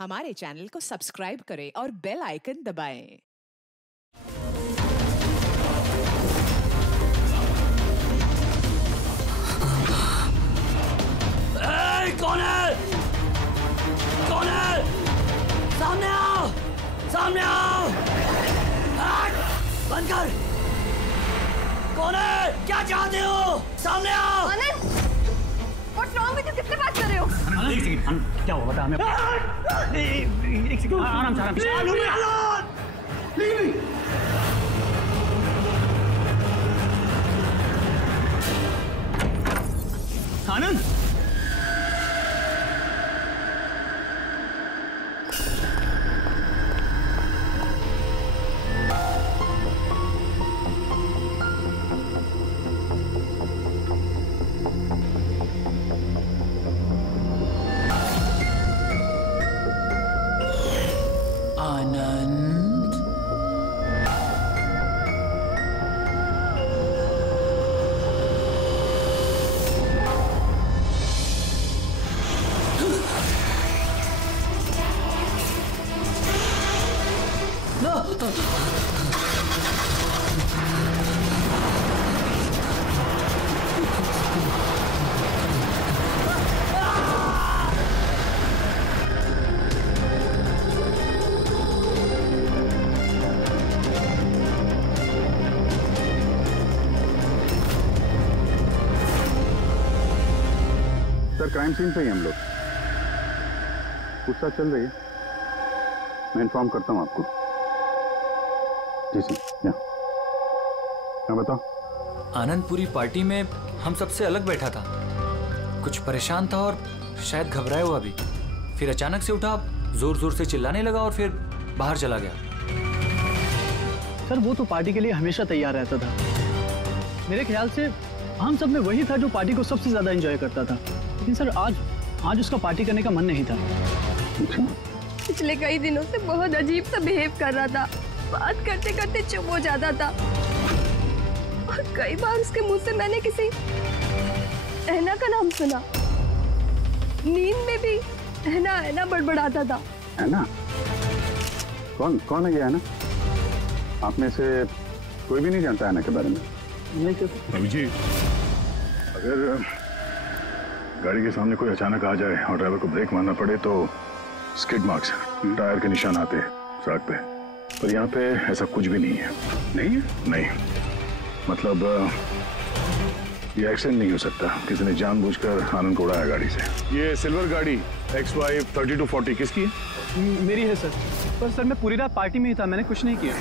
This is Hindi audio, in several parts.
हमारे चैनल को सब्सक्राइब करें और बेल आइकन दबाएं। कौन है? कौन है? सामने आओ! सामने आओ! बंद कर! कौन है? क्या चाहते हो? सामने आओ! आनंद! What's wrong with you? किससे बात कर रहे हो? एक सेकंड, क्या हुआ बता हमें? एक सेकंड, आराम से, आराम से। आनंद! आनंद! सर क्राइम सीन पे ही हम लोग। पूछताछ चल रही है, मैं इन्फॉर्म करता हूँ आपको। जी सर। क्या बताओ? आनंद पूरी पार्टी में हम सबसे अलग बैठा था, कुछ परेशान था और शायद घबराया हुआ भी। फिर अचानक से उठा, जोर जोर से चिल्लाने लगा और फिर बाहर चला गया। सर वो तो पार्टी के लिए हमेशा तैयार रहता था। मेरे ख्याल से हम सब में वही था जो पार्टी को सबसे ज्यादा एंजॉय करता था। लेकिन सर आज उसका पार्टी करने का मन नहीं था। पिछले कई दिनों से बहुत अजीब सा बिहेव कर रहा था। बात करते करते चुप हो जाता था और कई बार उसके मुंह से मैंने किसी ऐना का नाम सुना। नींद में भी ऐना ऐना बड़बड़ाता था। ऐना? कौन है ये ऐना? आप में से कोई भी नहीं जानता ऐना के बारे में? नहीं सर। रवि जी, अगर गाड़ी के सामने कोई अचानक आ जाए और ड्राइवर को ब्रेक मारना पड़े तो स्किड मार्क्स, टायर के निशान आते हैं सड़क पे, पर यहाँ पे ऐसा कुछ भी नहीं है। नहीं है? नहीं, मतलब ये एक्सीडेंट नहीं हो सकता। किसी ने जानबूझकर आनंद को उड़ाया गाड़ी से। ये सिल्वर गाड़ी XY 3240 किसकी है? मेरी है सर। पर सर मैं पूरी रात पार्टी में ही था, मैंने कुछ नहीं किया।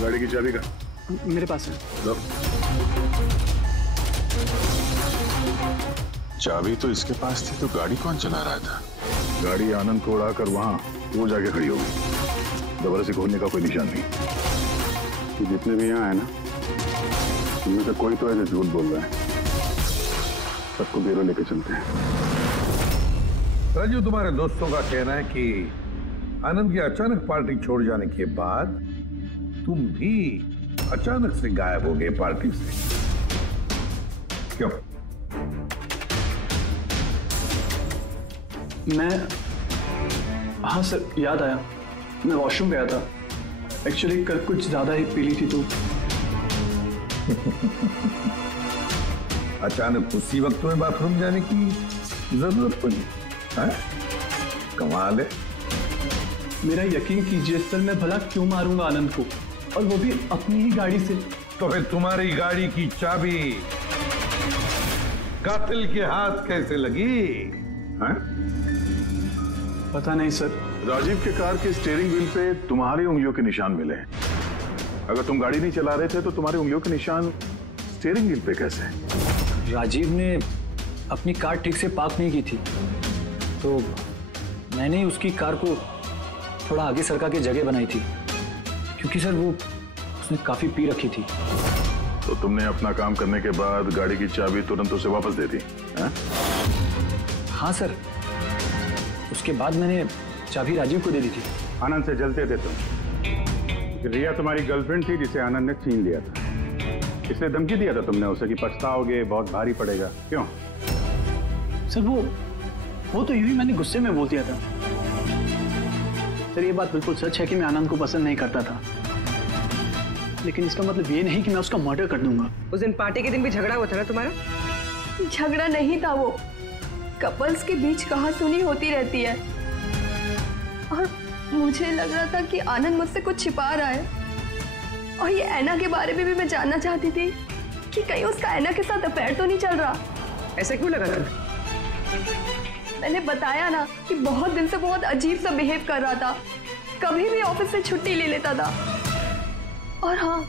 गाड़ी की चाबी का? मेरे पास है। चाबी तो इसके पास थी, तो गाड़ी कौन चला रहा था? गाड़ी आनंद को उड़ाकर वहां वो जाके खड़ी होगी। दोबारा से खोलने का कोई निशान नहीं। तो जितने भी यहाँ है ना, उनमें से कोई तो ऐसे झूठ बोल रहा है। सबको ब्यूरो लेके चलते हैं। राजू, तुम्हारे दोस्तों का कहना है कि आनंद की अचानक पार्टी छोड़ जाने के बाद तुम भी अचानक से गायब हो गए पार्टी से। क्यों? हाँ सर, याद आया। मैं वॉशरूम गया था। एक्चुअली कल कुछ ज्यादा ही पी ली थी तो। अचानक उसी वक्त तुम्हें बाथरूम जाने की जरूरत पड़ी? कमाल है। मेरा यकीन कीजिए सर, मैं भला क्यों मारूंगा आनंद को, और वो भी अपनी ही गाड़ी से। तो फिर तुम्हारी गाड़ी की चाबी कातिल के हाथ कैसे लगी? पता नहीं सर। राजीव के कार के स्टीयरिंग व्हील पे तुम्हारी उंगलियों के निशान मिले। अगर तुम गाड़ी नहीं चला रहे थे तो तुम्हारी उंगलियों के निशान स्टीयरिंग व्हील पे कैसे? राजीव ने अपनी कार ठीक से पार्क नहीं की थी, तो मैंने उसकी कार को थोड़ा आगे सरका के जगह बनाई थी, क्योंकि सर वो उसने काफी पी रखी थी। तो तुमने अपना काम करने के बाद गाड़ी की चाबी तुरंत उसे वापस दे दी? हाँ सर, उसके बाद मैंने चाबी राजीव को दे दी थी। आनंद से जलते थे तुम। रिया तुम्हारी गर्लफ्रेंड थी जिसे आनंद ने छीन लिया था। इसलिए धमकी दिया था तुमने उसे कि पछताओगे, बहुत भारी पड़ेगा। क्यों? सर वो तो यूं ही मैंने गुस्से में बोल दिया था। सर ये बात बिल्कुल सच है कि मैं आनंद को पसंद नहीं करता था, लेकिन इसका मतलब ये नहीं कि मैं उसका मर्डर कर दूंगा। उस दिन पार्टी के दिन भी झगड़ा हुआ था ना तुम्हारा? झगड़ा नहीं था वो, कपल्स के बीच कहासुनी होती रहती है और मुझे लग रहा था कि आनंद मुझसे कुछ छिपा रहा है। और ये ऐना के बारे में भी मैं जानना चाहती थी कि कहीं उसका ऐना के साथ अफेयर तो नहीं चल रहा। ऐसा क्यों लगा था? मैंने बताया ना कि बहुत दिन से बहुत अजीब सा बिहेव कर रहा था, कभी भी ऑफिस से छुट्टी ले लेता था। और हाँ,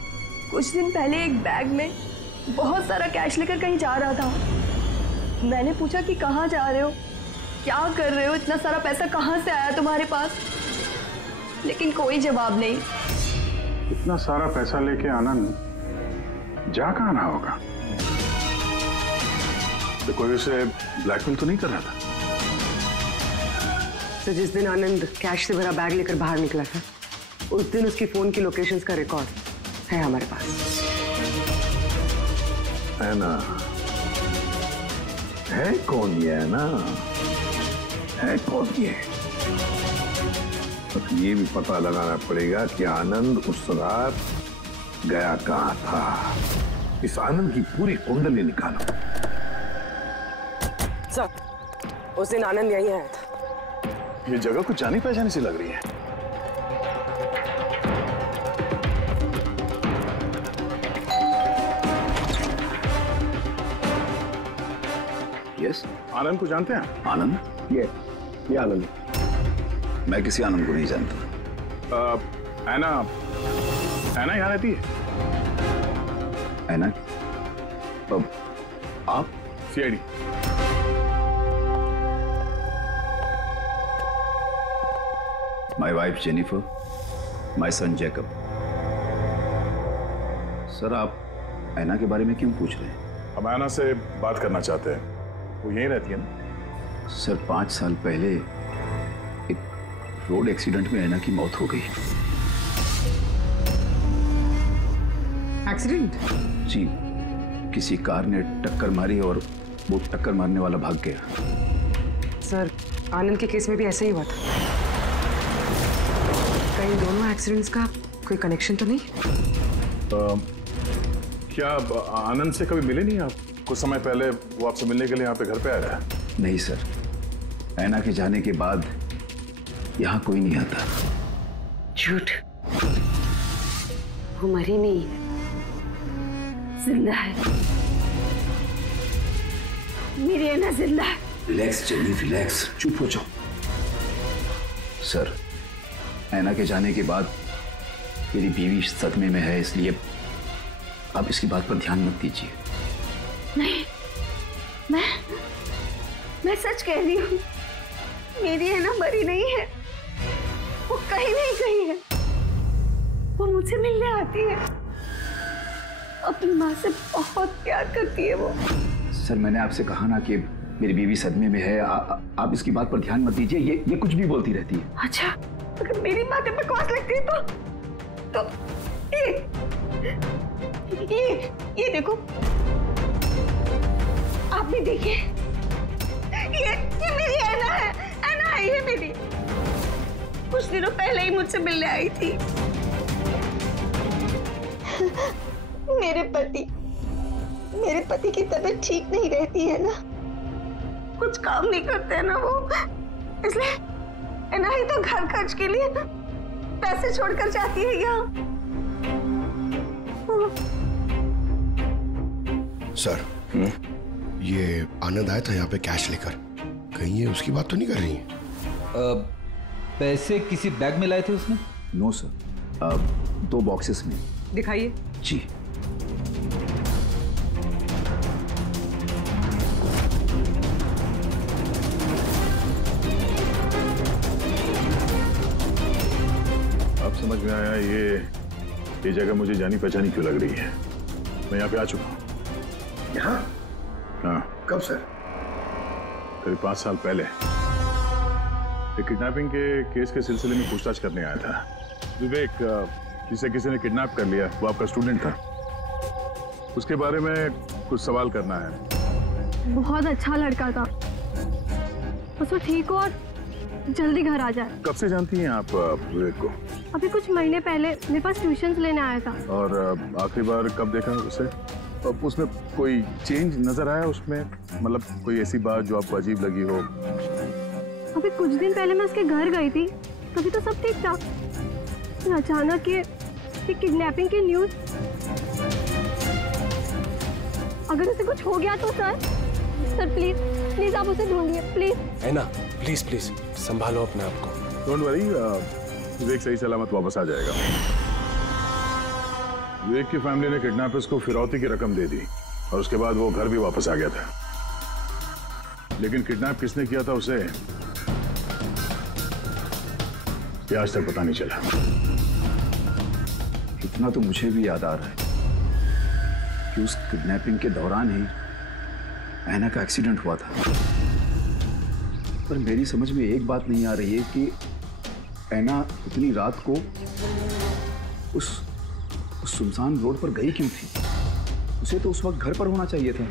कुछ दिन पहले एक बैग में बहुत सारा कैश लेकर कहीं जा रहा था। मैंने पूछा कि कहाँ जा रहे हो, क्या कर रहे हो, इतना सारा पैसा कहाँ से आया तुम्हारे पास? लेकिन कोई जवाब नहीं। इतना सारा पैसा लेके आनंद जा कहाँ ना होगा? तो कोई उसे ब्लैकमेल तो नहीं कर रहा था? तो जिस दिन आनंद कैश से भरा बैग लेकर बाहर निकला था, उस दिन उसकी फोन की लोकेशंस का रिकॉर्ड है हमारे पास। है ना? है कौन ये? है ना? है कौन ये? तो ये भी पता लगाना पड़ेगा कि आनंद उस रात गया कहाँ था। इस आनंद की पूरी कुंडली निकालो। सर, उस दिन आनंद यहीं आया था। ये जगह कुछ जानी पहचानी सी लग रही है। यस, आनंद को जानते हैं? आनंद? ये आनंद। मैं किसी आनंद को नहीं जानता। ऐना यहाँ रहती है? ऐना? अब आप? CID. My wife Jennifer, my son Jacob. Sir, आप ऐना के बारे में क्यों पूछ रहे हैं? हम ऐना से बात करना चाहते हैं। वो यहीं रहती है ना? सर, 5 साल पहले एक रोड एक्सीडेंट में ऐना की मौत हो गई। एक्सीडेंट? जी, किसी कार ने टक्कर मारी और वो टक्कर मारने वाला भाग गया। सर, आनंद के केस में भी ऐसा ही हुआ था। कहीं दोनों एक्सीडेंट्स का कोई कनेक्शन तो नहीं? क्या आनंद से कभी मिले नहीं आप? कुछ समय पहले वो आपसे मिलने के लिए यहाँ पे घर पे आया था? नहीं सर, ऐना के जाने के बाद यहाँ कोई नहीं आता। झूठ, वो मरी नहीं है, जिंदा है। मेरी ऐना जिंदा है। रिलैक्स जेनी, रिलैक्स, चुप हो जाओ। सर, ऐना के जाने के बाद मेरी बीवी सदमे में है, इसलिए आप इसकी बात पर ध्यान मत दीजिए। नहीं, मैं सच कह रही हूँ, मेरी ऐना मरी नहीं है, वो कहीं नहीं गई है। वो मुझसे मिलने आती है, अपनी माँ से बहुत प्यार करती है वो। सर, मैंने आपसे कहा ना कि मेरी बीवी सदमे में है, आप इसकी बात पर ध्यान मत दीजिए। ये कुछ भी बोलती रहती है। अच्छा, अगर मेरी बातें बकवास लगती है तो ये देखो, आप भी देखिए, ये मेरी ऐना है। ऐना है ये मेरी। कुछ दिनों पहले ही मुझसे मिलने आई थी। मेरे पति की तबीयत ठीक नहीं रहती है ना, कुछ काम नहीं करते हैं ना वो, इसलिए ऐना ही तो घर खर्च के लिए पैसे छोड़कर जाती है यहाँ। सर, ये आनंद आया था यहाँ पे कैश लेकर, कहीं ये उसकी बात तो नहीं कर रही है? पैसे किसी बैग में लाए थे उसने? नो सर, 2 बॉक्सेस में। दिखाइए। जी। अब समझ में आया ये जगह मुझे जानी पहचानी क्यों लग रही है। मैं यहाँ पे आ चुका हूँ। यहाँ? हाँ। कब सर? करीब 5 साल पहले एक किडनैपिंग के केस के सिलसिले में पूछताछ करने आया था। विवेक, जिसे किसी ने किडनैप कर लिया, वो आपका स्टूडेंट था। उसके बारे में कुछ सवाल करना है। बहुत अच्छा लड़का था, बस वो ठीक हो और जल्दी घर आ जाए। कब से जानती हैं आप विवेक को? अभी कुछ महीने पहले मेरे पास ट्यूशन्स लेने आया था। और आखिरी बार कब देखा उसे? उसमें कोई चेंज नजर आया उसमें? मतलब कोई ऐसी बात जो आपको अजीब लगी हो? अभी कुछ दिन पहले मैं उसके घर गई थी, तभी तो सब ठीक था। अचानक ये किडनैपिंग की न्यूज। अगर उसे कुछ हो गया तो सर प्लीज आप उसे ढूंढिए प्लीज। है ना, प्लीज संभालो अपने आप को। डोंट वरी, विवेक सही सलामत वापस आ जाएगा। विवेक की फैमिली ने किडनैपर्स को फिरौती की रकम दे दी और उसके बाद वो घर भी वापस आ गया था। लेकिन किडनैप किसने किया था उसे ये आज तक पता नहीं चला। इतना तो मुझे भी याद आ रहा है कि उस किडनैपिंग के दौरान ही ऐना का एक्सीडेंट हुआ था। पर मेरी समझ में एक बात नहीं आ रही है कि ऐना इतनी रात को उस सुनसान रोड पर गई क्यों थी? उसे तो उस वक्त घर पर होना चाहिए था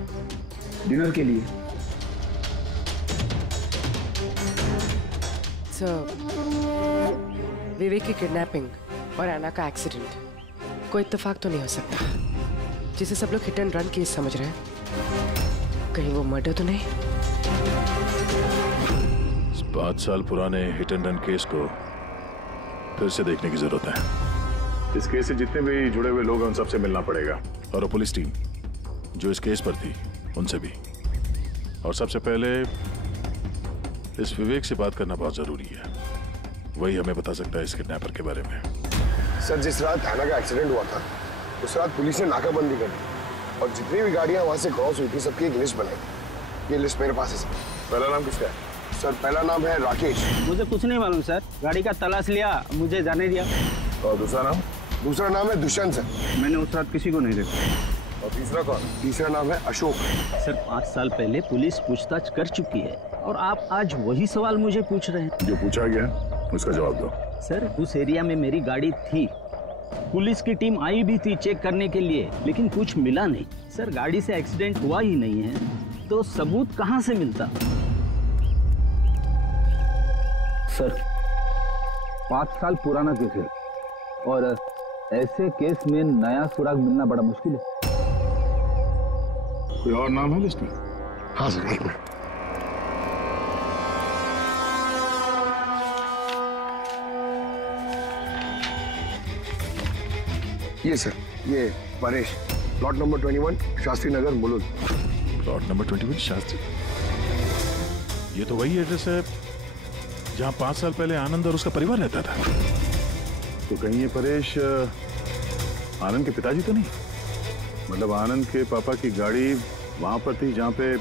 डिनर के लिए। विवेक की किडनैपिंग और ऐना का एक्सीडेंट कोई इत्तेफाक तो नहीं हो सकता, जिसे सब लोग हिट एंड रन केस समझ रहे हैं। कहीं वो मर्डर तो नहीं? 5 साल पुराने हिट एंड रन केस को फिर से देखने की जरूरत है। इस केस से जितने भी जुड़े हुए लोग हैं उन सबसे मिलना पड़ेगा, और वो पुलिस टीम जो इस केस पर थी उनसे भी। और सबसे पहले इस विवेक से बात करना बहुत जरूरी है। वही हमें बता सकता है इस किडनैपर के बारे में। सर, जिस रात ऐना का एक्सीडेंट हुआ था उस रात पुलिस ने नाकाबंदी कर दी और जितनी भी गाड़ियां वहां से क्रॉस हुई थी सबकी एक लिस्ट बनाई। ये लिस्ट मेरे पास है सर। पहला नाम किसका है? सर, पहला नाम है राकेश। मुझे कुछ नहीं मालूम सर, गाड़ी का तलाश लिया, मुझे जाने दिया। और दूसरा नाम? दूसरा नाम है दुष्यंत सर। मैंने उस रात किसी को नहीं देखा। और तीसरा कौन? तीसरा नाम है अशोक। सर, 5 साल पहले पुलिस पूछताछ कर चुकी है और आप आज वही सवाल मुझे पूछ रहे हैं। जो पूछा गया उसका जवाब दो। सर, उस एरिया में मेरी गाड़ी थी, पुलिस की टीम आई भी थी चेक करने के लिए, लेकिन कुछ मिला नहीं। सर, गाड़ी से एक्सीडेंट हुआ ही नहीं है तो सबूत कहां से मिलता? सर, 5 साल पुराना केस है और ऐसे केस में नया सुराग मिलना बड़ा मुश्किल है। कोई और नाम है लिस्ट में? हाँ सर, एक मिनट। ये सर, ये Paresh, plot number 21 Shastri Nagar Mulund. Plot number 21 Shastri. ये तो वही एड्रेस है जहां 5 साल पहले आनंद और उसका परिवार रहता था। तो कहीं ये परेश आनंद के पिताजी तो नहीं? मतलब आनंद के पापा की गाड़ी वहां पर थी जहां पे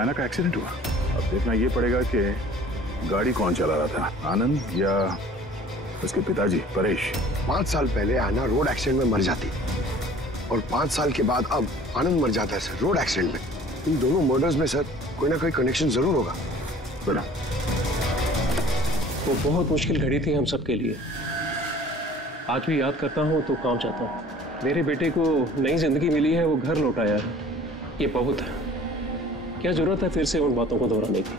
ऐना का एक्सीडेंट हुआ। अब देखना ये पड़ेगा कि गाड़ी कौन चला रहा था, आनंद या उसके पिताजी परेश। 5 साल पहले ऐना रोड एक्सीडेंट में मर जाती और 5 साल के बाद अब आनंद मर जाता है सर रोड एक्सीडेंट में। इन दोनों मर्डर्स में सर कोई ना कोई कनेक्शन जरूर होगा। बड़ा वो बहुत मुश्किल घड़ी थी हम सबके लिए। आज भी याद करता हूँ तो कांप जाता हूँ। मेरे बेटे को नई जिंदगी मिली है, वो घर लौटाया है, ये बहुत है। क्या जरूरत है फिर से उन बातों को दोहराने की?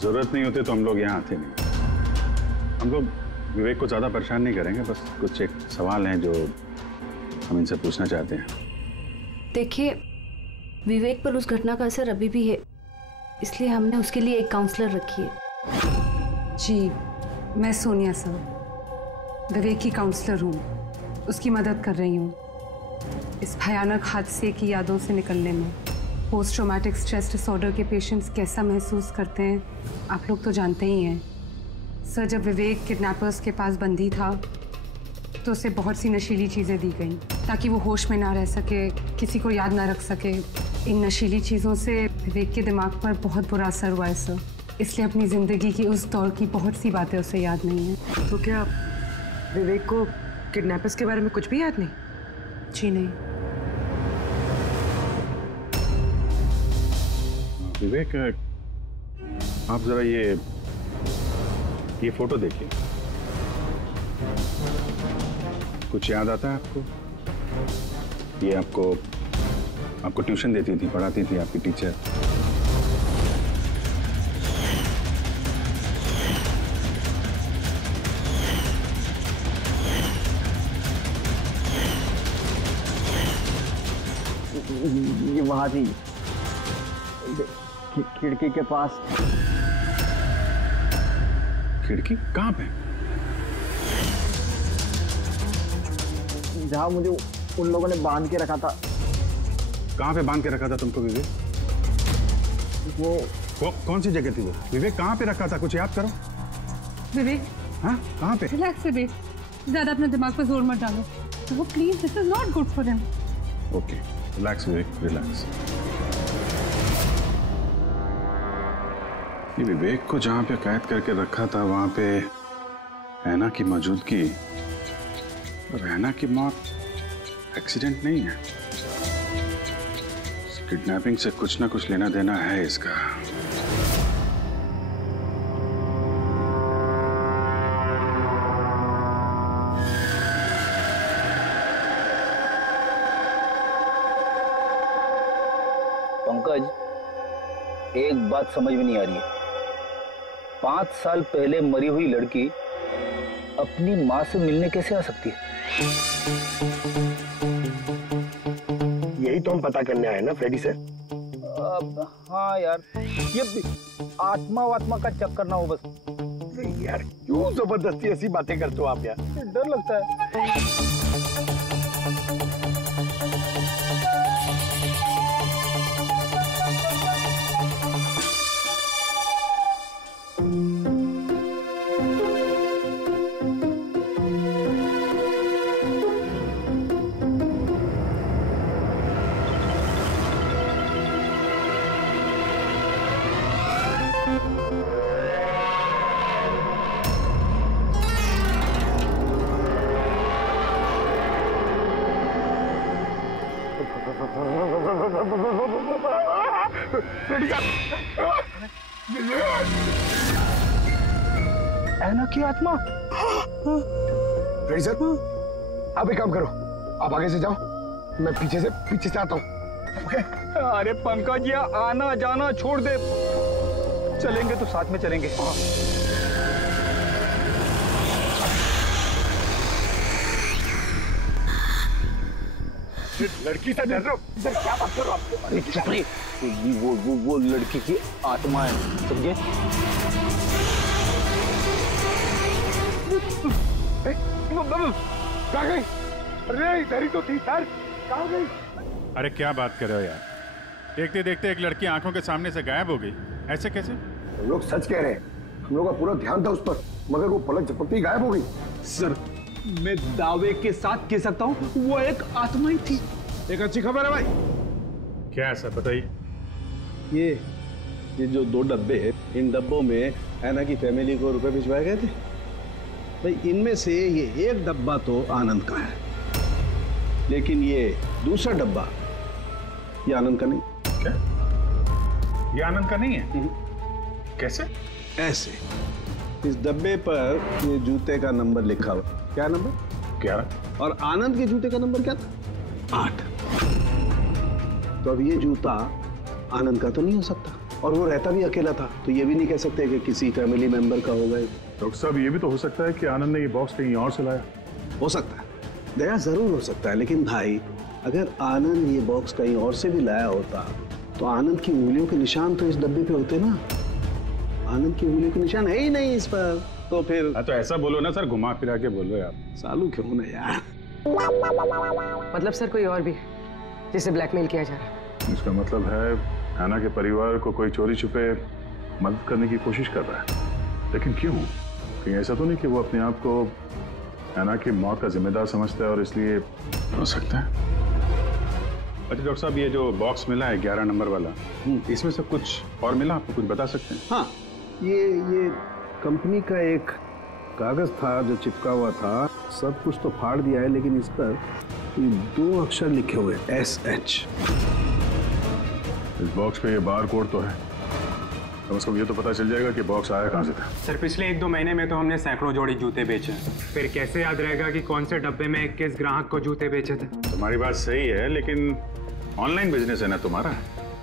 जरूरत नहीं होती तो हम लोग यहाँ आते नहीं। हम लोग विवेक को ज्यादा परेशान नहीं करेंगे, बस कुछ एक सवाल हैं जो हम इनसे पूछना चाहते हैं। देखिए, विवेक पर उस घटना का असर अभी भी है, इसलिए हमने उसके लिए एक काउंसलर रखी है। जी, मैं सोनिया सर, विवेक की काउंसलर हूँ, उसकी मदद कर रही हूँ इस भयानक हादसे की यादों से निकलने में। पोस्ट ट्रॉमेटिक स्ट्रेस डिसऑर्डर के पेशेंट्स कैसा महसूस करते हैं आप लोग तो जानते ही हैं। सर, जब विवेक किडनैपर्स के पास बंदी था तो उसे बहुत सी नशीली चीज़ें दी गई ताकि वो होश में ना रह सके, किसी को याद ना रख सके। इन नशीली चीज़ों से विवेक के दिमाग पर बहुत बुरा असर हुआ है सर, इसलिए अपनी ज़िंदगी की उस दौर की बहुत सी बातें उसे याद नहीं है। तो क्या विवेक को किडनैपर्स के बारे में कुछ भी याद नहीं? जी नहीं। विवेक, आप जरा ये फोटो देखिए, कुछ याद आता है आपको? ये आपको ट्यूशन देती थी, पढ़ाती थी आपकी टीचर। वहां थी, खिड़की के पास। खिड़की कहाँ पे? जहां मुझे उन लोगों ने बांध के रखा था। कहाँ पे बांध के रखा था तुमको विवेक? वो कौन सी जगह थी वो? विवेक कहाँ पे रखा था, कुछ याद करो। विवेक, हाँ कहाँ पे? रिलैक्स विवेक, ज्यादा अपने दिमाग पर जोर मत डालो। वो please, this is not good for him. Okay, relax Vivek, relax. ये विवेक को जहाँ पे कैद करके रखा था वहां पे ऐना की मौजूदगी और ऐना की मौत एक्सीडेंट नहीं है। किडनैपिंग से कुछ ना कुछ लेना देना है इसका। पंकज, एक बात समझ में नहीं आ रही है। 5 साल पहले मरी हुई लड़की अपनी माँ से मिलने कैसे आ सकती है? यही तो हम पता करने आए ना फ्रेडी सर। हाँ यार, ये आत्मा वात्मा का चक्कर ना हो बस। यार क्यों जबरदस्ती ऐसी बातें करते हो आप यार? डर लगता है। ऐना की आत्मा। रेडी सर, आप एक काम करो, आप आगे से जाओ, मैं पीछे से आता हूँ। ओके? अरे पंकज, ये आना जाना छोड़ दे, चलेंगे तो साथ में चलेंगे। लड़की से डर रहे हो? सर क्या बात कर रहे हो आप? अरे चुप रही, वो लड़की की आत्मा है, समझे? कहाँ गई? अरे इधर ही तो थी सर, कहाँ गई? अरे क्या बात कर रहे हो यार? देखते देखते एक लड़की आंखों के सामने से गायब हो गई, ऐसे कैसे? लोग सच कह रहे हैं, हम लोग का पूरा ध्यान था उस पर, मगर वो पलक झपकते ही गायब हो गई। सर, मैं दावे के साथ कह सकता हूँ वो एक आत्मा ही थी। एक अच्छी खबर है भाई। क्या है सर, बताइए। ये जो 2 डब्बे हैं, इन डब्बों में ऐना की फैमिली को रुपए भिजवाए गए थे भाई। इनमें से ये एक डब्बा तो आनंद का है, लेकिन ये दूसरा डब्बा ये आनंद का नहीं। क्या? ये आनंद का नहीं है? कैसे? ऐसे, इस डब्बे पर ये जूते का नंबर लिखा हुआ। क्या नंबर? 11। और आनंद के जूते का नंबर क्या था? 8। तो अब ये जूता आनंद का तो नहीं हो सकता, और वो रहता भी अकेला था, तो ये भी नहीं कह सकते कि किसी फैमिली मेंबर का होगा। डॉक्टर साहब, ये भी तो हो सकता है कि आनंद ने ये बॉक्स कहीं और से लाया। हो सकता है, दया जरूर हो सकता है, लेकिन भाई अगर आनंद ये बॉक्स कहीं और से भी लाया होता तो आनंद की उंगलियों के निशान तो इस डब्बे पे होते ना। आनंद की उंगलियों के निशान है ही नहीं इस पर, तो फिर। तो ऐसा बोलो ना सर, घुमा फिरा के बोलो आप। सालू क्यों ना यार। मतलब सर कोई और भी जिसे ब्लैकमेल किया जा रहा है? इसका मतलब है ऐना के परिवार को कोई चोरी छुपे मदद करने की कोशिश कर रहा है, लेकिन क्यों? कहीं ऐसा तो नहीं कि वो अपने आप को ऐना की मौत का जिम्मेदार समझता है और इसलिए? हो सकता है। अच्छा डॉक्टर साहब, ये जो बॉक्स मिला है 11 नंबर वाला, इसमें से कुछ और मिला? आपको कुछ बता सकते हैं? हाँ, ये कंपनी का एक कागज था जो चिपका हुआ था। सब कुछ तो फाड़ दिया है, लेकिन इस पर 2 अक्षर लिखे हुए SH। इस बॉक्स पे ये बार कोड तो है, कम से कम ये तो पता चल जाएगा कि बॉक्स आया कहाँ से था। सर, पिछले 1-2 महीने में तो हमने सैकड़ों जोड़ी जूते बेचे, फिर कैसे याद रहेगा कि कौन से डब्बे में किस ग्राहक को जूते बेचे थे? तुम्हारी बात सही है, लेकिन ऑनलाइन बिजनेस है ना तुम्हारा,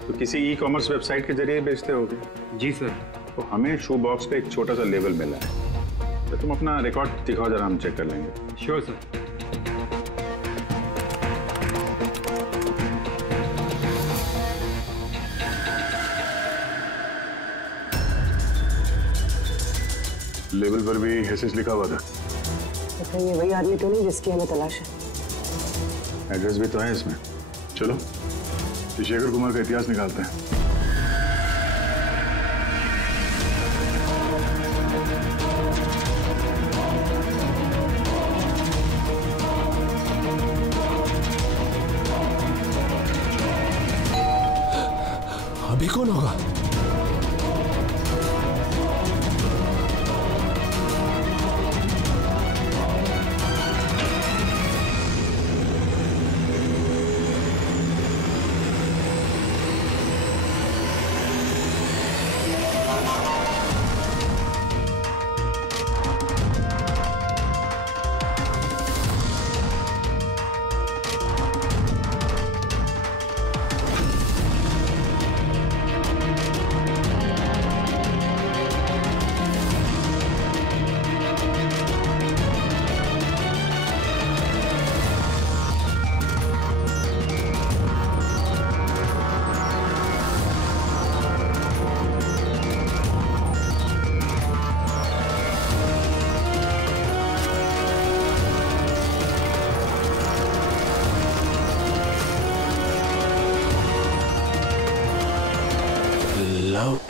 तो किसी ई-कॉमर्स वेबसाइट के जरिए बेचते होगे। जी सर। तो हमें शू बॉक्स पे एक छोटा सा लेबल मिला है, तो तुम अपना रिकॉर्ड दिखाओ जरा, हम चेक कर लेंगे। Sure sir. लेबल पर भी एसएस लिखा हुआ था। अच्छा, ये वही आदमी तो नहीं जिसकी हमें तलाश है? एड्रेस भी तो है इसमें। चलो शेखर कुमार का इतिहास निकालते हैं। अभी कौन होगा?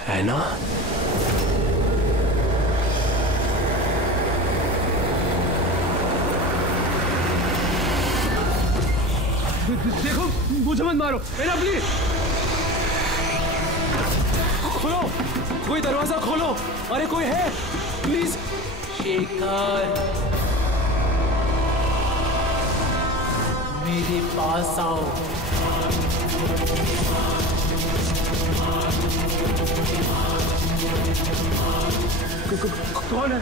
ऐना? देखो, मुझे मत मारो। ऐना प्लीज खोलो, कोई दरवाजा खोलो। अरे कोई है प्लीज। शेखर, मेरे पास आओ। कौन है?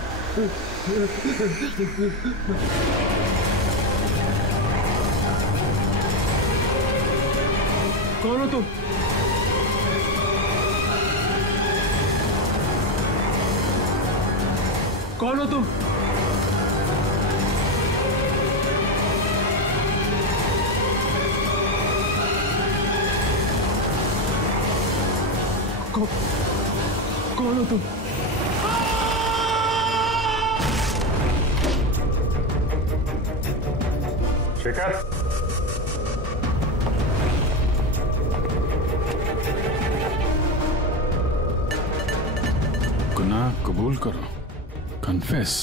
कौन हो तुम? कौन हो तुम? कौन हो तुम? शेखर, गुनाह कबूल करो, कन्फेस।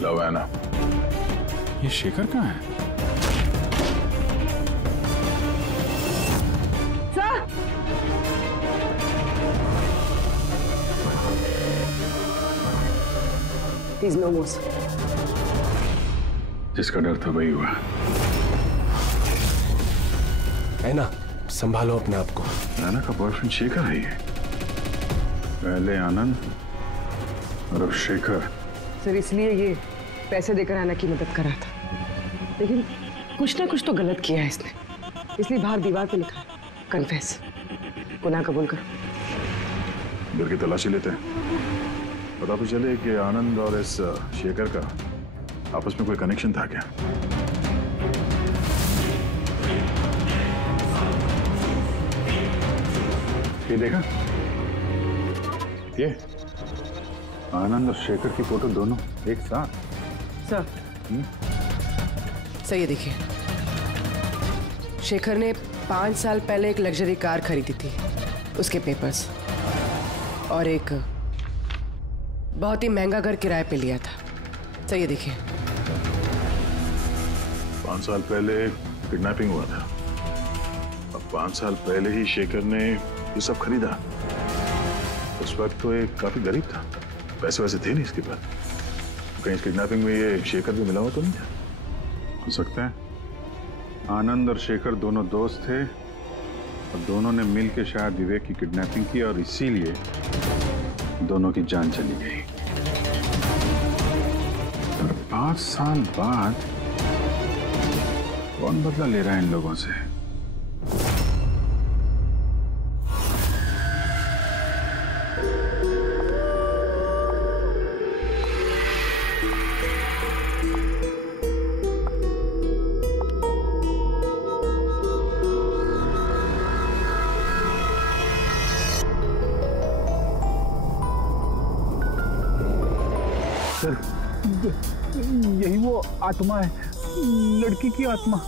लो ऐना, ये शेखर कहाँ है? He's no more. जिसका डर था वही हुआ। ऐना, संभालो अपने आप को। ऐना का बॉयफ्रेंड शेखर है ये। पहले आनंद और अब शेखर। सर, इसलिए ये पैसे देकर ऐना की मदद कर रहा था, लेकिन कुछ ना कुछ तो गलत किया है इसने, इसलिए बाहर दीवार पे लिखा है कन्फेस, गुनाह कबूल करो। घर की तलाशी लेते हैं। पता तो चले कि आनंद और इस शेखर का आपस में कोई कनेक्शन था क्या? ये देखा, ये आनंद और शेखर की फोटो दोनों एक साथ। सर, सर ये देखिए, शेखर ने 5 साल पहले एक लग्जरी कार खरीदी थी, उसके पेपर्स, और एक बहुत ही महंगा घर किराए पे लिया था। सर ये देखिए, 5 साल पहले किडनैपिंग हुआ था। अब 5 साल पहले ही शेखर ने ये सब खरीदा। उस वक्त तो ये काफी गरीब था, पैसे वैसे थे नहीं इसके पास। कहीं इस किडनैपिंग में ये शेखर भी मिला हुआ तो नहीं था? हो सकता है आनंद और शेखर दोनों दोस्त थे और दोनों ने मिलकर शायद विवेक की किडनैपिंग की और इसीलिए दोनों की जान चली गई। और 5 साल बाद कौन बदला ले रहा है इन लोगों से? यही वो आत्मा है, लड़की की आत्मा।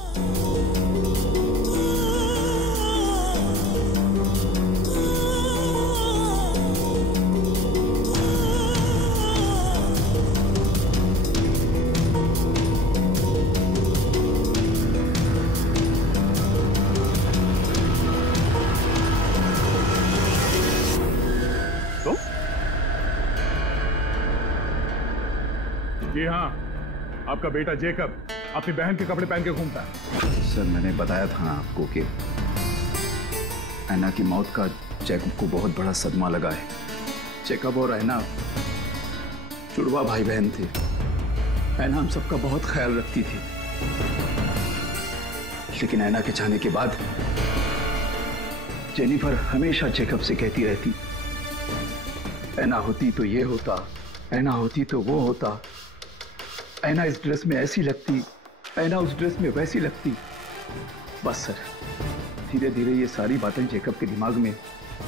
जी हाँ, आपका बेटा जेकब अपनी बहन के कपड़े पहन के घूमता है। सर मैंने बताया था ना आपको कि ऐना की मौत का जैकब को बहुत बड़ा सदमा लगा है। जैकब और ऐना जुड़वा भाई बहन थे। ऐना हम सबका बहुत ख्याल रखती थी, लेकिन ऐना के जाने के बाद जेनिफर हमेशा जैकब से कहती रहती, ऐना होती तो ये होता, ऐना होती तो वो होता, ऐना इस ड्रेस में ऐसी लगती, ऐना उस ड्रेस में वैसी लगती। बस सर, धीरे धीरे ये सारी बातें जेकब के दिमाग में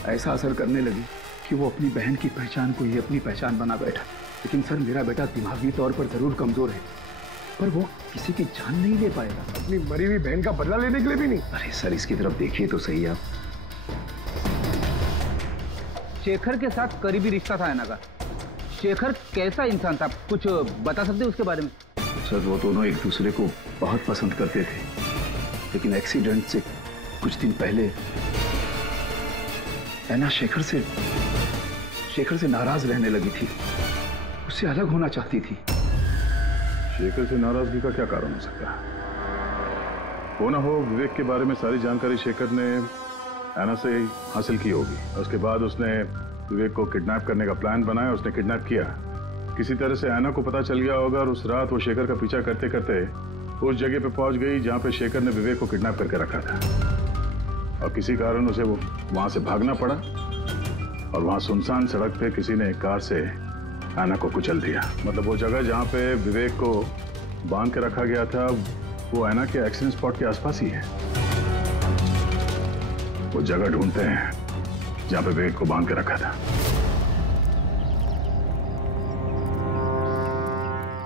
ऐसा असर करने लगी कि वो अपनी बहन की पहचान को ही अपनी पहचान बना बैठा। लेकिन सर मेरा बेटा दिमागी तौर पर जरूर कमजोर है, पर वो किसी की जान नहीं ले पाएगा। अपनी मरी हुई बहन का बदला लेने के लिए भी नहीं। अरे सर इसकी तरफ देखिए तो सही आप। शेखर के साथ करीबी रिश्ता था ऐना का। शेखर कैसा इंसान था, कुछ बता सकते उसके बारे में? सर वो दोनों एक दूसरे को बहुत पसंद करते थे, लेकिन एक्सीडेंट से कुछ दिन पहले ऐना शेखर से नाराज रहने लगी थी, उससे अलग होना चाहती थी। शेखर से नाराजगी का क्या कारण हो सकता है? वो ना हो विवेक के बारे में सारी जानकारी शेखर ने ऐना से हासिल की होगी। उसके बाद उसने विवेक को किडनैप करने का प्लान बनाया, उसने किडनैप किया। किसी तरह से ऐना को पता चल गया होगा और उस रात वो शेखर का पीछा करते करते उस जगह पे पहुंच गई जहां पे शेखर ने विवेक को किडनैप करके रखा था, और किसी कारण उसे वो वहां से भागना पड़ा और वहां सुनसान सड़क पे किसी ने एक कार से ऐना को कुचल दिया। मतलब वो जगह जहां पे विवेक को बांध के रखा गया था वो ऐना के एक्सीडेंट स्पॉट के आसपास ही है। वो जगह ढूंढते हैं जहां पे विवेक को बांध के रखा था।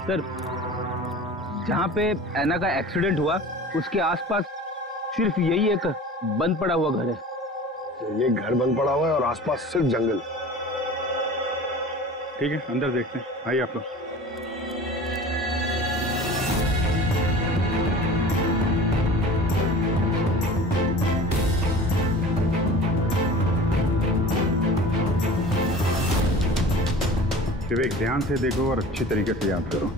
सर जहां पे ऐना का एक्सीडेंट हुआ उसके आसपास सिर्फ यही एक बंद पड़ा हुआ घर है। ये घर बंद पड़ा हुआ है और आसपास सिर्फ जंगल। ठीक है, अंदर देखते हैं। आइए आप लोग। विवेक ध्यान से देखो और अच्छी तरीके से याद करो।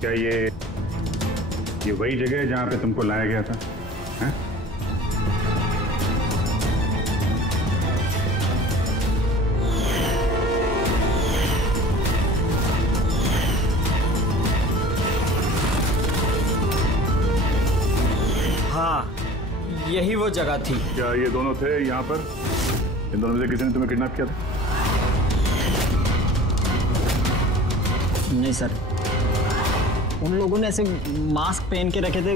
क्या ये वही जगह है जहां पे तुमको लाया गया था? है? हाँ, यही वो जगह थी। क्या ये दोनों थे यहाँ पर? इन दोनों में से किसी ने तुम्हें किडनैप किया था? नहीं सर, उन लोगों ने ऐसे मास्क पहन के रखे थे,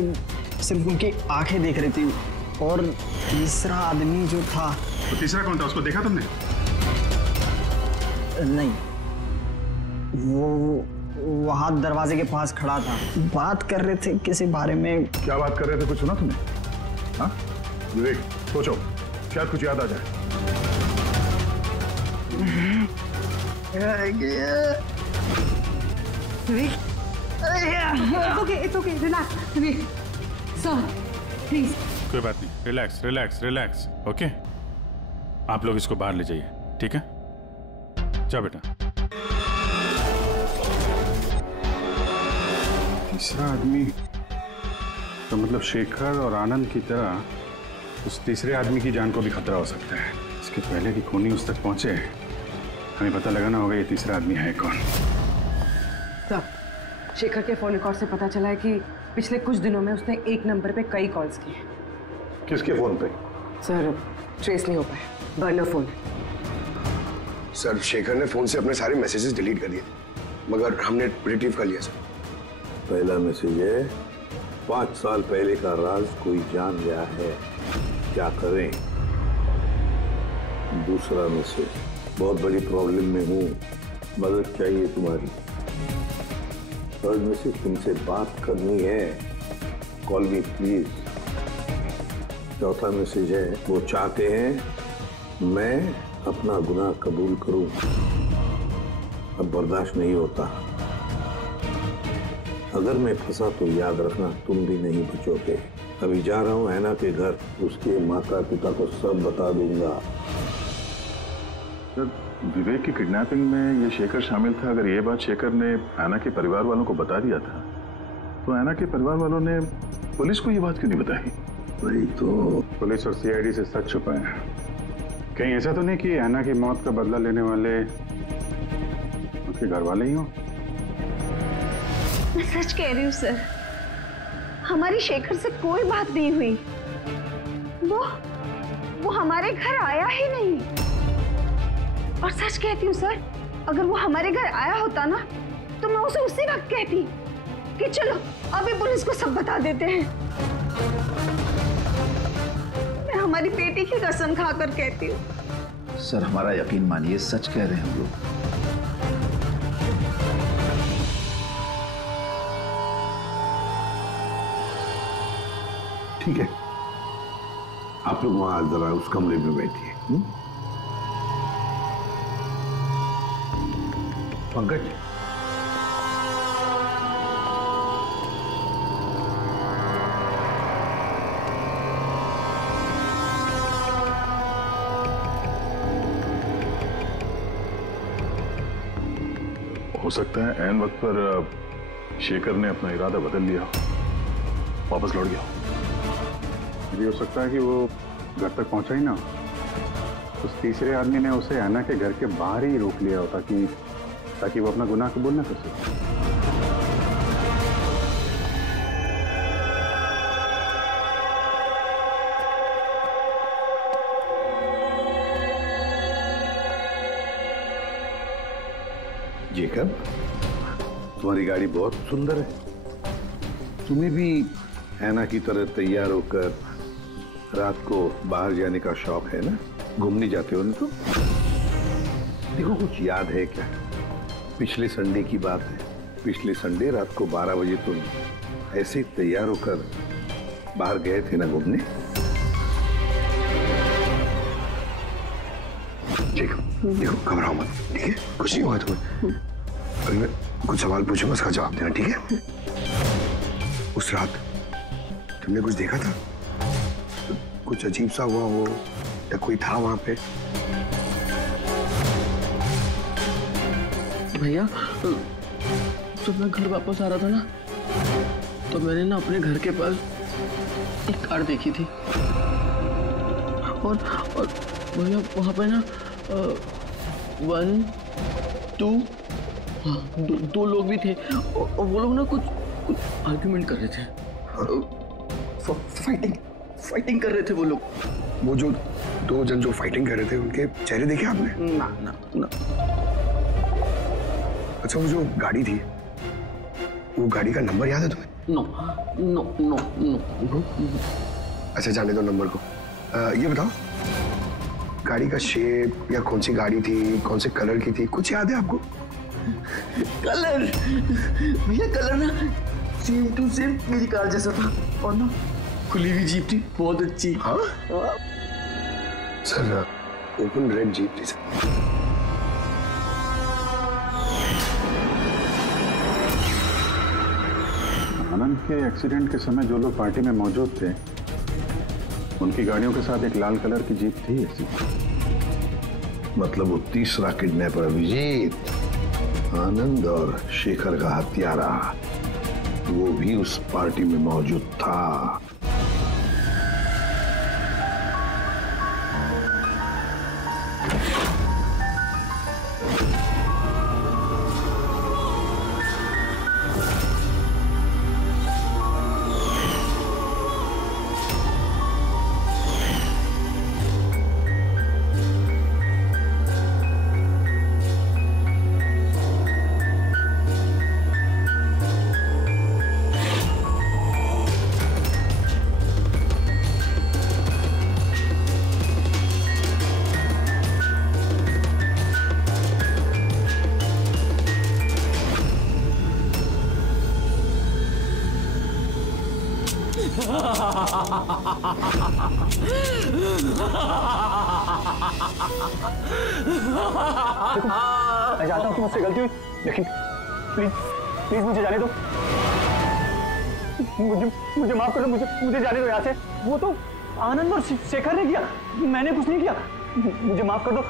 सिर्फ उनकी आंखें देख रही थी। और तीसरा आदमी जो था। तो तीसरा कौन था, उसको देखा तुमने? नहीं, वो वहां दरवाजे के पास खड़ा था, बात कर रहे थे किसी बारे में। क्या बात कर रहे थे, कुछ सुना तुमने? हाँ विवेक, सोचो शायद कुछ याद आ जाए। It's okay, relax. Sir, please. कोई बात नहीं, रिलैक्स, ओके? आप लोग इसको बाहर ले जाइए, ठीक है? जाओ बेटा। तीसरा आदमी तो मतलब शेखर और आनंद की तरह उस तीसरे आदमी की जान को भी खतरा हो सकता है। इसके पहले कि खूनी उस तक पहुंचे, हमें पता लगाना होगा ये तीसरा आदमी है कौन। सर, शेखर के फोन रिकॉर्ड से पता चला है कि पिछले कुछ दिनों में उसने एक नंबर पे कई कॉल्स किए। किसके फोन पे? सर ट्रेस नहीं हो पाया, बर्नर फोन है। सर शेखर ने फोन से अपने सारे मैसेजेस डिलीट कर दिए, मगर हमने रिट्रीव कर लिया सर। पहला मैसेज है, 5 साल पहले का राज कोई जान गया है, क्या करें। दूसरा मैसेज, बहुत बड़ी प्रॉब्लम में हूँ, मदद चाहिए तुम्हारी। थर्ड मैसेज तुमसे बात करनी है, कॉल मी प्लीज। चौथा मैसेज है, वो चाहते हैं मैं अपना गुनाह कबूल करूं, अब बर्दाश्त नहीं होता। अगर मैं फंसा तो याद रखना तुम भी नहीं बचोगे। अभी जा रहा हूं ऐना के घर, उसके माता पिता को सब बता दूंगा। सर, विवेक की किडनैपिंग में ये शेखर शामिल था। अगर ये बात शेखर ने ऐना के परिवार वालों को बता दिया था तो ऐना के परिवार वालों ने पुलिस को ये बात क्यों नहीं बताई? वही तो, पुलिस और सीआईडी से सच छुपाए हैं। कहीं ऐसा तो नहीं कि ऐना की मौत का बदला लेने वाले उसके घर वाले ही हो? मैं सच कह रही हूँ सर, हमारी शेखर से कोई बात नहीं हुई। वो हमारे घर आया ही नहीं। और सच कहती हूँ सर, अगर वो हमारे घर आया होता ना तो मैं उसे उसी वक्त कहती कि चलो अभी पुलिस को सब बता देते हैं। मैं हमारी बेटी की कसम खाकर कहती हूँ। सर, हमारा यकीन मानिए, सच कह रहे हैं हम लोग। ठीक है, आप लोग वहां जरा उस कमरे में बैठिए। पंकज, हो सकता है ऐन वक्त पर शेखर ने अपना इरादा बदल लिया, वापस लौट गया। ये हो सकता है कि वो घर तक पहुंचा ही ना, उस तीसरे आदमी ने उसे ऐना के घर के बाहर ही रोक लिया हो ताकि वो अपना गुनाह कबूल ना कर सके। जेकब, तुम्हारी गाड़ी बहुत सुंदर है। तुम्हें भी ऐना की तरह तैयार होकर रात को बाहर जाने का शौक है ना? घूमने जाते हो ना? तो देखो, कुछ याद है क्या? पिछले संडे की बात है। पिछले संडे रात को 12 बजे तुम ऐसे ही तैयार होकर बाहर गए थे ना घूमने? देखो, घबराओ मत, ठीक है? कुछ नहीं हुआ तुम्हें। अगर मैं कुछ सवाल पूछूंगा उसका जवाब देना, ठीक है? उस रात तुमने कुछ देखा था? कुछ अजीब सा हुआ हो या कोई था वहां पे? भैया, जब मैं घर वापस आ रहा था ना तो मैंने ना अपने घर के पास एक कार देखी थी और भैया वहां पे ना 1 2 दो लोग भी थे और वो लोग ना कुछ आर्ग्यूमेंट कर रहे थे। फाइटिंग कर रहे थे वो लोग। वो जो 2 जन जो फाइटिंग कर रहे थे उनके चेहरे देखे आपने? ना। अच्छा, वो जो गाड़ी थी, वो गाड़ी का नंबर याद है तुम्हें? नो। अच्छा, जाने दो नंबर को। ये बताओ, गाड़ी का शेप या कौन सी गाड़ी थी, कौन से कलर की थी, कुछ याद है आपको? कलर भैया, कलर ना सेम टू सेम मेरी कार जैसा था और ना खुली हुई जीप थी, बहुत अच्छी। हाँ? सर, ओपन रेड जीप थी सर। आनंद के एक्सीडेंट के समय जो लोग पार्टी में मौजूद थे उनकी गाड़ियों के साथ एक लाल कलर की जीप थी ऐसी। मतलब वो तीसरा किडनैपर अभिजीत, आनंद और शेखर का हत्यारा, वो भी उस पार्टी में मौजूद था। मैं जानता हूँ कि मुझसे गलती हुई, लेकिन प्लीज प्लीज मुझे जाने दो। मुझे माफ कर दो, मुझे जाने दो यहाँ से। वो तो आनंद और शेखर ने किया, मैंने कुछ नहीं किया। मुझे माफ कर दो।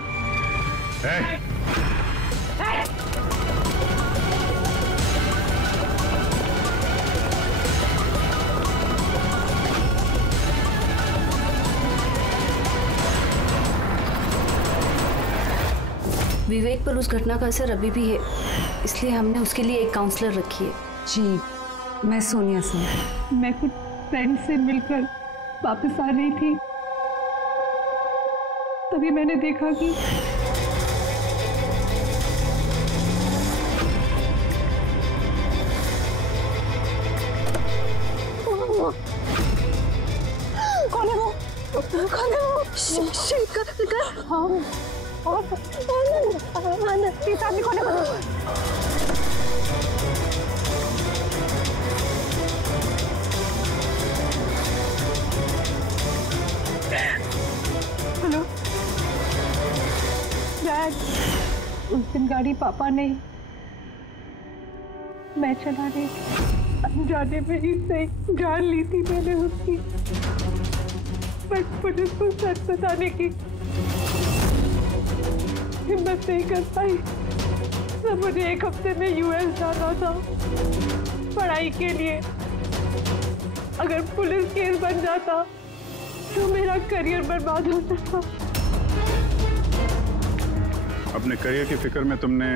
विवेक पर उस घटना का असर अभी भी है, इसलिए हमने उसके लिए एक काउंसलर रखी है। जी, मैं सोनिया सिंह। मैं कुछ फ्रेंड से मिलकर वापस आ रही थी, तभी मैंने देखा कि कौन है वो? कौन है वो? शेखर। हाँ, और आनंद इस आदमी कौन है? हेलो डैड, उस दिन गाड़ी पापा ने, मैं चला रही थी, अनजाने में ही सही जान ली थी मैंने उसकी, बट पुलिस को सच बताने की हिम्मत नहीं कर पाई। तो मुझे एक हफ्ते में यूएस जाना था पढ़ाई के लिए। अगर पुलिस केस बन जाता तो मेरा करियर बर्बाद हो सकता। अपने करियर की फिक्र में तुमने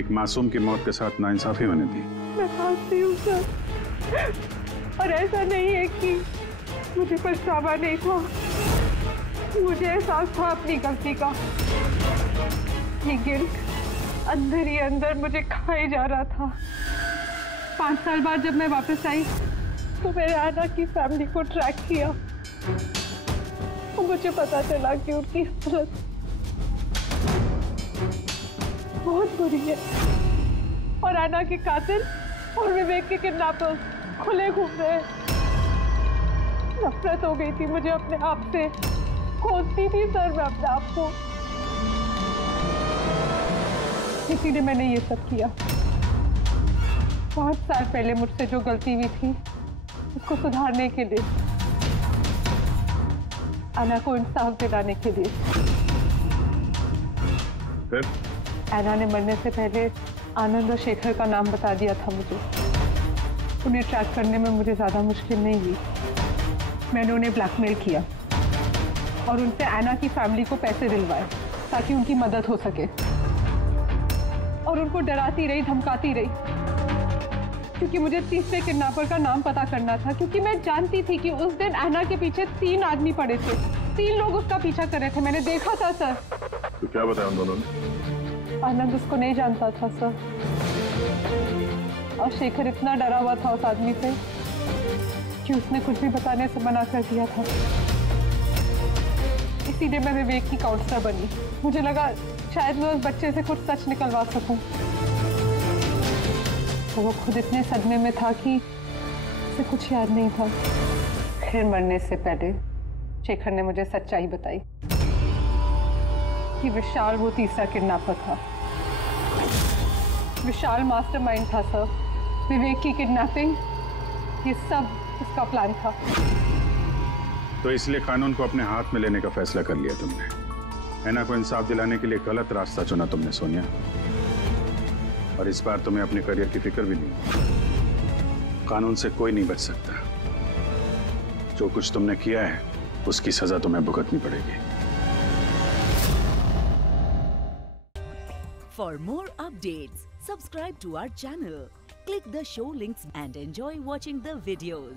एक मासूम की मौत के साथ नाइंसाफी होने दी। मैं मानती हूँ सर, और ऐसा नहीं है कि मुझे पछतावा नहीं था, मुझे एहसास था अपनी गलती का। ये गिल्ट अंदर ही अंदर मुझे खाए जा रहा था। 5 साल बाद जब मैं वापस आई तो मैंने आना की फैमिली को ट्रैक किया और मुझे पता चला कि उनकी हालत बहुत बुरी है और आना के कातिल और विवेक के किडनैपर्स खुले घूम रहे हैं। नफरत हो गई थी मुझे अपने आप से, खोजती थी सर मैं अपने आप को, इसीलिए मैंने ये सब किया। 5 साल पहले मुझसे जो गलती हुई थी उसको सुधारने के लिए, आना को इंसाफ दिलाने के लिए। फिर आना ने मरने से पहले आनंद और शेखर का नाम बता दिया था मुझे। उन्हें ट्रैक करने में मुझे ज़्यादा मुश्किल नहीं हुई। मैंने उन्हें ब्लैकमेल किया और उनसे आना की फैमिली को पैसे दिलवाए ताकि उनकी मदद हो सके, और उनको डराती रही, धमकाती रही, क्योंकि मुझे तीसरे किडनैपर का नाम पता करना था, क्योंकि मैं जानती थी कि उस दिन आना के पीछे 3 आदमी पड़े थे, 3 लोग उसका पीछा कर रहे थे। मैंने देखा था सर। तो क्या बताया उन दोनों ने? आनंद उसको नहीं जानता था सर, और शेखर इतना डरा हुआ था उस आदमी से कि उसने कुछ भी बताने से मना कर दिया था। इसीलिए मैं विवेक की काउंसलर बनी। मुझे लगा शायद मैं उस बच्चे से कुछ सच निकलवा सकूं। तो वो खुद इतने सदमे में था कि उसे कुछ याद नहीं था। फिर मरने से पहले शेखर ने मुझे सच्चाई बताई कि विशाल वो तीसरा किडनैपर था। विशाल मास्टरमाइंड था सर। विवेक की किडनैपिंग, ये सब उसका प्लान था। तो इसलिए कानून को अपने हाथ में लेने का फैसला कर लिया तुमने। ऐना को इंसाफ दिलाने के लिए गलत रास्ता चुना तुमने सोनिया, और इस बार तुम्हें अपने करियर की फिक्र भी नहीं। कानून से कोई नहीं बच सकता। जो कुछ तुमने किया है उसकी सजा तुम्हें भुगतनी पड़ेगी। For more updates, subscribe to our channel, click the show links and enjoy watching the videos.